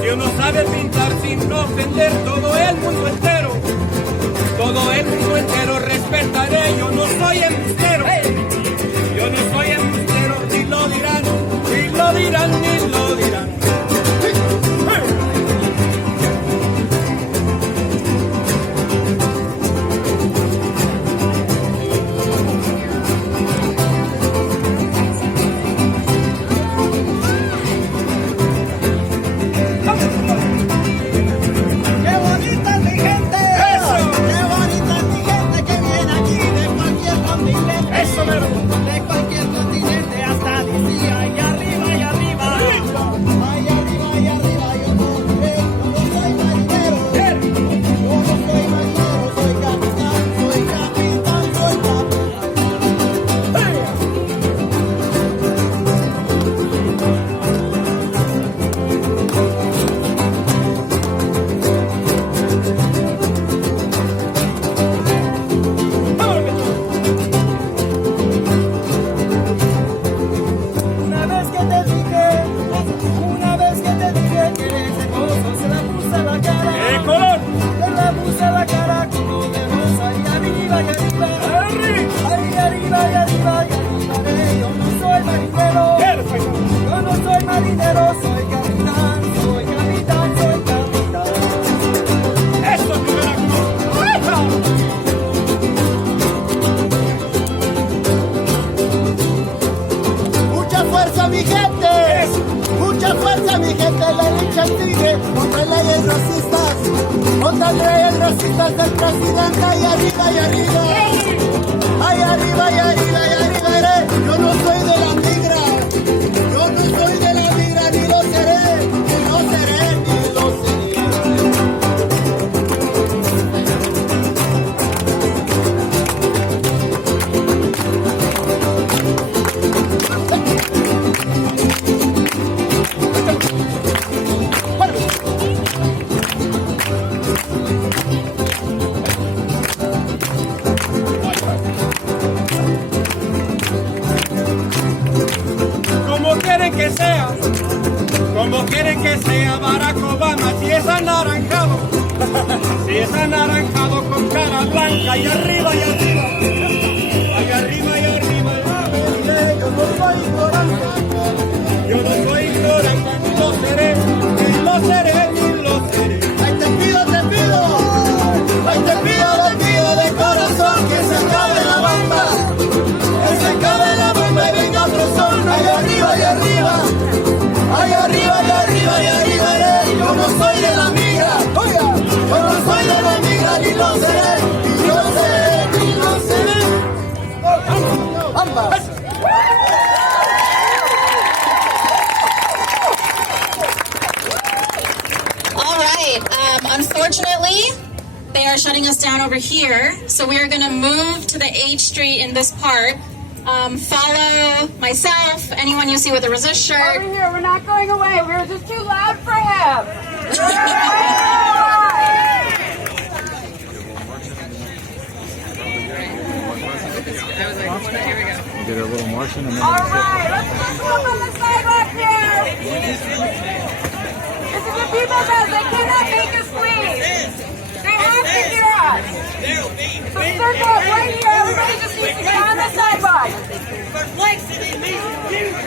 Si uno sabe pintar sin ofender todo el mundo entero respetaré. Yo no soy embustero, yo no soy embustero, ni lo dirán, ni lo dirán, ni lo dirán. Contra leyes racistas del presidente, y arriba, y arriba. Ay, arriba, y arriba, y arriba iré. Yo no soy de la migra, yo no soy de la migra, ni lo seré, ni lo seré, ni lo seré. Como quieren que sea Barack Obama, si es anaranjado, si es anaranjado con cara blanca, y arriba, y arriba, y arriba, y arriba, yo no soy ignorante, yo no soy ignorante, ni lo seré, ni lo seré, ni lo seré. Ay, te pido, ay, te pido de corazón que se acabe la bamba, que se acabe la bamba y venga otro sol, ay, arriba, y arriba. Ay, arriba, y arriba, y arriba, yo no soy de la migra, oiga, yo no soy de la migra, ni lo seré, ni lo seré, ni lo seré. ¡Ambas! All right, unfortunately, they are shutting us down over here, so we are going to move to the H Street in this part. Follow myself, anyone you see with a resist shirt. Over here, we're not going away. We were just too loud for him. Get a little Martian and then All right, let's walk on the sidewalk here. This is what people does. They cannot make us leave. They have to hear us. So circle up right here. Everybody just needs to get on the sidewalk. fight for flexing in these communities.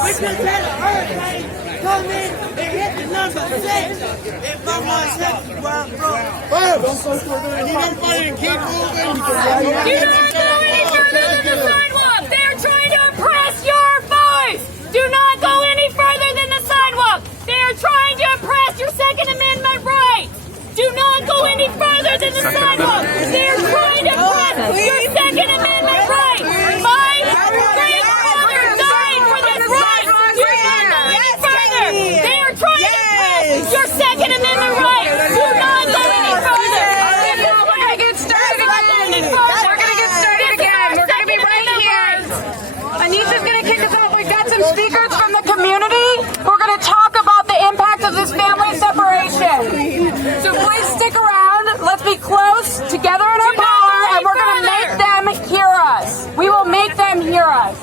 We just had a hurricane come in and hit the number 6. If I was heavy, where I'm from. You don't fight and keep moving. Do not go any further than the sidewalk. They are trying to oppress your voice. Do not go any further than the sidewalk. They are trying to oppress your Second Amendment rights. Do not go any further than the sidewalk. They are trying to oppress your Second Amendment rights. My grandfather died for this right. Do not go any further. They are trying to oppress your Second Amendment rights. Do not go any further. We're going to get started again. We're going to get started again. We're going to be right here. Anisha's going to kick us off. We've got some speakers from the community who are going to talk about the impact of this family separation. So please stick around. Let's be close together in our power, and we're going to make them hear us. We will make them hear us.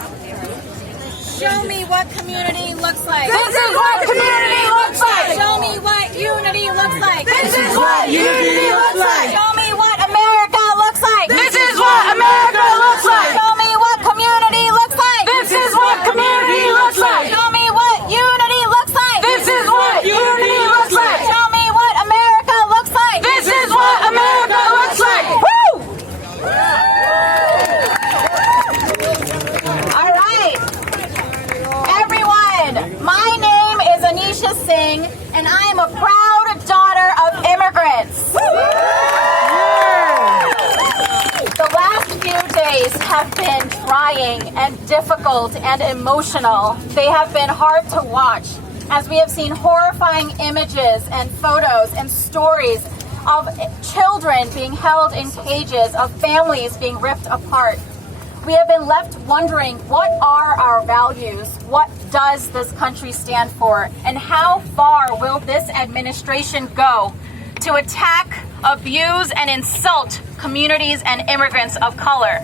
Show me what community looks like. This is what community looks like. Show me what unity looks like. This is what unity looks like. Show me what America looks like. This is what America looks like. Show me what community looks like. This is what community looks like. Show me what unity looks like. This is what unity looks like. Show me what America looks like. This is what America looks like. Woo! All right. Everyone, my name is Anisha Singh, and I am a proud daughter of immigrants. The last few days have been trying and difficult and emotional. They have been hard to watch, as we have seen horrifying images and photos and stories of children being held in cages, of families being ripped apart. We have been left wondering, what are our values? What does this country stand for? And how far will this administration go to attack, abuse, and insult communities and immigrants of color?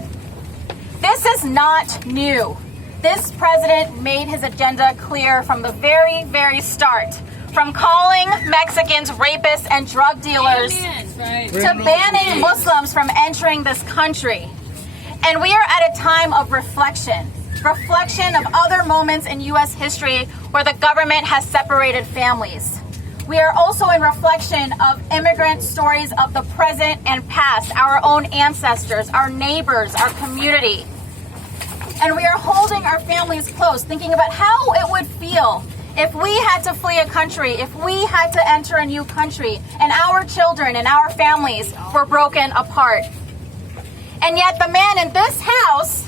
This is not new. This president made his agenda clear from the very, very start. From calling Mexicans rapists and drug dealers to banning Muslims from entering this country. And we are at a time of reflection of other moments in U.S. history where the government has separated families. We are also in reflection of immigrant stories of the present and past, our own ancestors, our neighbors, our community. And we are holding our families close, thinking about how it would feel if we had to flee a country, if we had to enter a new country, and our children and our families were broken apart. And yet the man in this House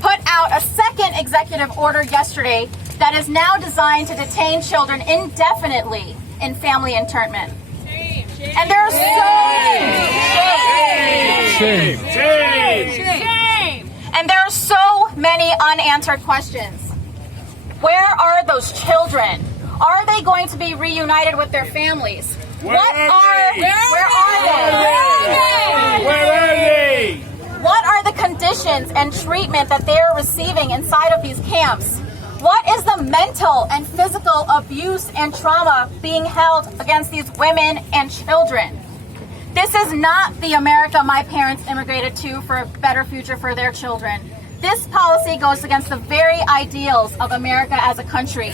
put out a second executive order yesterday that is now designed to detain children indefinitely in family internment. And there are And there are so many unanswered questions. Where are those children? Are they going to be reunited with their families? Where are they? What are the conditions and treatment that they are receiving inside of these camps? What is the mental and physical abuse and trauma being held against these women and children? This is not the America my parents immigrated to for a better future for their children. This policy goes against the very ideals of America as a country.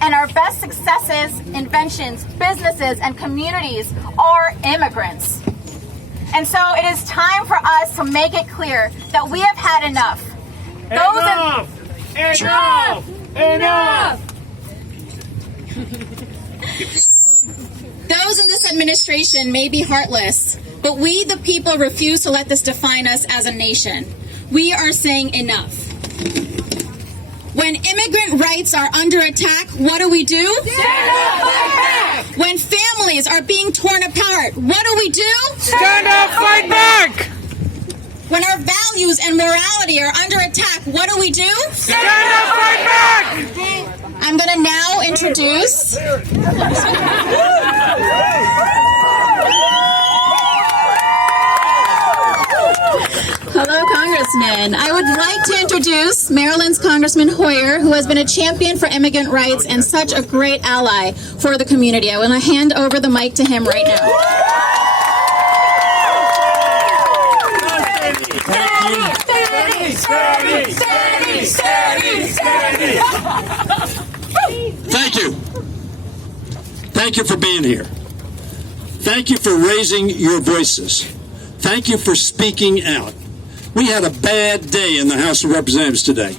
And our best successes, inventions, businesses, and communities are immigrants. And so it is time for us to make it clear that we have had enough. Enough! Those in this administration may be heartless, but we, the people, refuse to let this define us as a nation. We are saying enough. When immigrant rights are under attack, what do we do? Stand up, fight back! When families are being torn apart, what do we do? Stand up, fight back! When our values and morality are under attack, what do we do? Stand up, fight back! I'm going to now introduce... Hello, Congressman. I would like to introduce Maryland's Congressman Hoyer, who has been a champion for immigrant rights and such a great ally for the community. I want to hand over the mic to him right now. Thank you for being here. Thank you for raising your voices. Thank you for speaking out. We had a bad day in the House of Representatives today.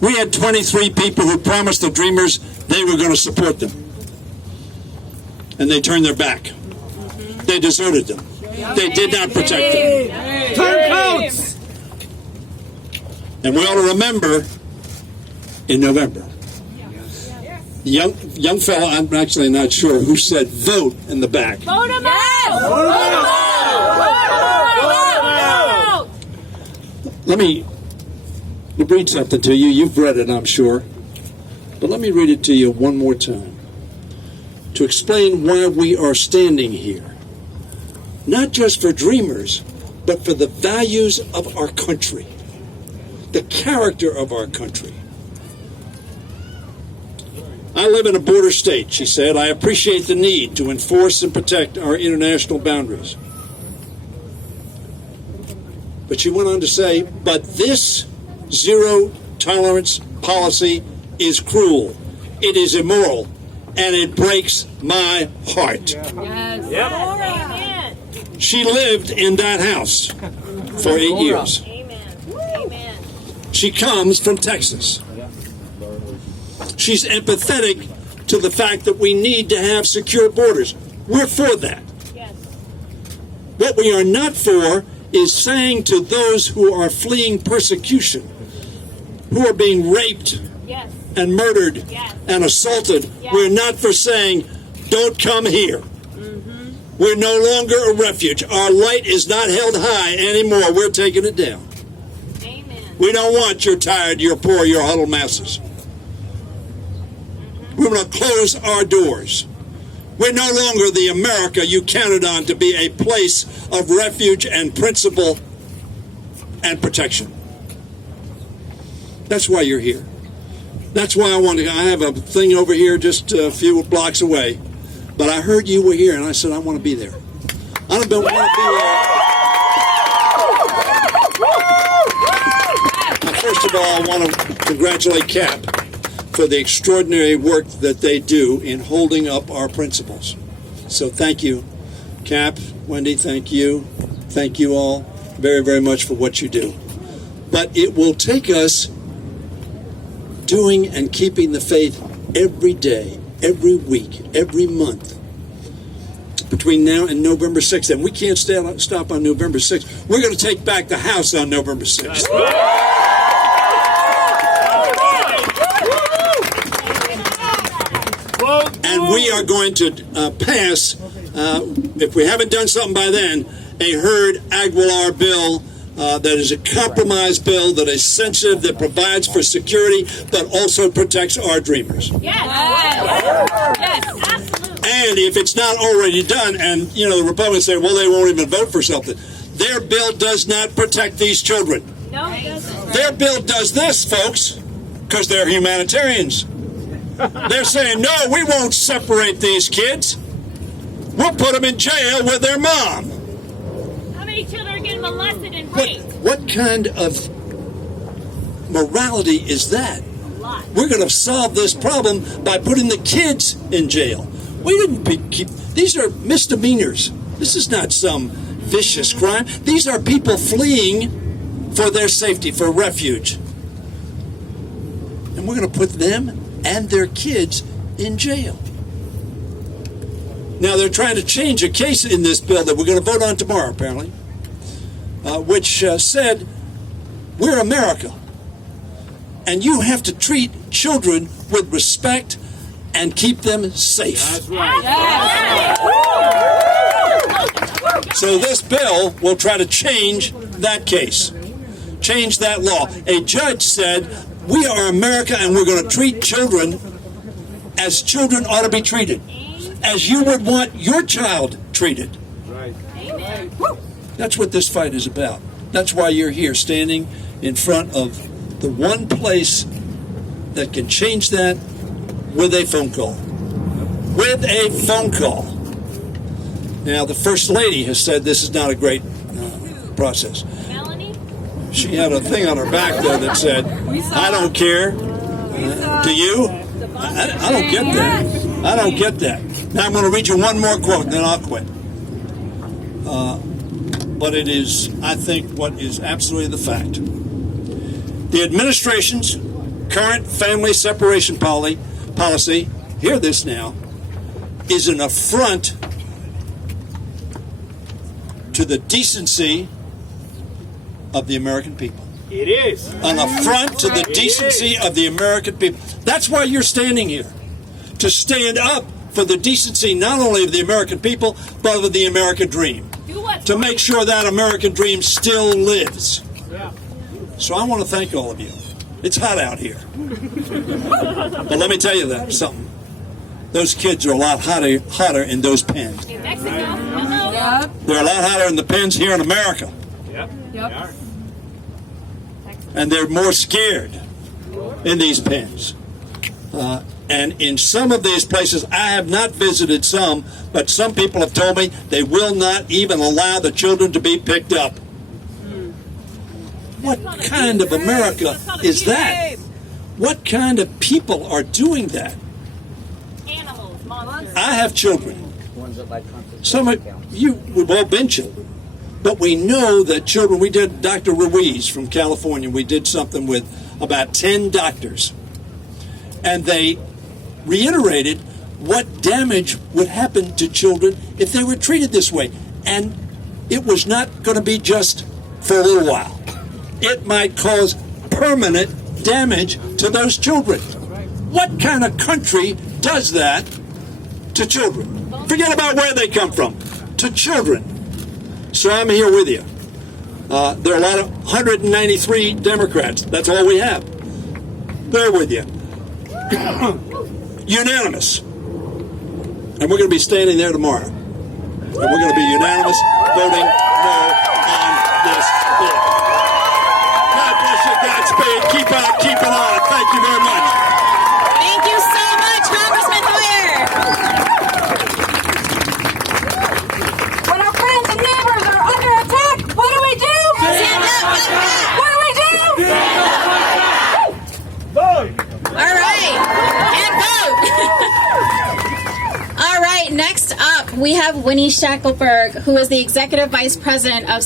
We had 23 people who promised the Dreamers they were going to support them. And they turned their back. They deserted them. They did not protect them. Turncoats! And we ought to remember in November. The young fellow, I'm actually not sure who said vote in the back. Vote him out! Vote him out! Let me read something to you. You've read it, I'm sure. But let me read it to you one more time to explain why we are standing here. Not just for Dreamers, but for the values of our country, the character of our country. I live in a border state, she said. I appreciate the need to enforce and protect our international boundaries. But she went on to say, but this zero-tolerance policy is cruel, it is immoral, and it breaks my heart. Amen. She lived in that house for 8 years. Amen. She comes from Texas. She's empathetic to the fact that we need to have secure borders. We're for that. Yes. What we are not for is saying to those who are fleeing persecution, who are being raped Yes. and murdered Yes. and assaulted, Yes. we're not for saying, don't come here. We're no longer a refuge. Our light is not held high anymore. We're taking it down. Amen. We don't want your tired, your poor, your huddled masses. We're going to close our doors. We're no longer the America you counted on to be a place of refuge and principle and protection. That's why you're here. That's why I have a thing over here just a few blocks away. But I heard you were here, and I said, I want to be there. I don't want to be there. First of all, I want to congratulate CAP for the extraordinary work that they do in holding up our principles. So thank you, CAP, Wendy, thank you all very, very much for what you do. But it will take us doing and keeping the faith every day, every week, every month, between now and November 6th. And we can't stop on November 6th. We're going to take back the House on November 6th. And we are going to pass, if we haven't done something by then, a Hurd Aguilar bill that is a compromise bill that is sensitive, that provides for security, but also protects our Dreamers. Yes, absolutely. And if it's not already done, and the Republicans say, well, they won't even vote for something, their bill does not protect these children. No, it doesn't. Their bill does this, folks, because they're humanitarians. They're saying, no, we won't separate these kids. We'll put them in jail with their mom. How many children are getting molested and raped? What kind of morality is that? A lot. We're going to solve this problem by putting the kids in jail. We didn't keep. These are misdemeanors. This is not some vicious crime. These are people fleeing for their safety, for refuge. And we're going to put them and their kids in jail. Now, they're trying to change a case in this bill that we're going to vote on tomorrow, apparently, which said, we're America, and you have to treat children with respect and keep them safe. That's right. So this bill will try to change that case, change that law. A judge said, we are America, and we're going to treat children as children ought to be treated, as you would want your child treated. Right. Amen. That's what this fight is about. That's why you're here, standing in front of the one place that can change that with a phone call. With a phone call. Now, the First Lady has said this is not a great process. Melanie? She had a thing on her back there that said, I don't care. Do you? I don't get that. I don't get that. Now I'm going to read you one more quote and then I'll quit. But it is, I think, what is absolutely the fact. The administration's current family separation policy, hear this now, is an affront to the decency of the American people. It is. An affront to the decency of the American people. That's why you're standing here. To stand up for the decency not only of the American people, but of the American dream. To make sure that American dream still lives. So I want to thank all of you. It's hot out here. But let me tell you something. Those kids are a lot hotter in those pens. In Mexico. Hello. They're a lot hotter in the pens here in America. Yep. And they're more scared in these pens. And in some of these places, I have not visited some, but some people have told me they will not even allow the children to be picked up. What kind of America is that? What kind of people are doing that? Animals, monsters. I have children. Some of you, we've all been children. But we know that children, we did, Dr. Ruiz from California, we did something with about 10 doctors. And they reiterated what damage would happen to children if they were treated this way. And it was not going to be just for a little while. It might cause permanent damage to those children. What kind of country does that to children? Forget about where they come from. To children. So I'm here with you. There are a lot of 193 Democrats. That's all we have. They're with you. Unanimous. And we're going to be standing there tomorrow. And we're going to be unanimous voting no on this bill. God bless you, Godspeed. Keep it on. Thank you very much. Thank you so much, Congressman Hoyer. When our friends and neighbors are under attack, what do we do? Stand up. What do we do? All right. And vote. All right. Next up, we have Winnie Shackelberg, who is the Executive Vice President of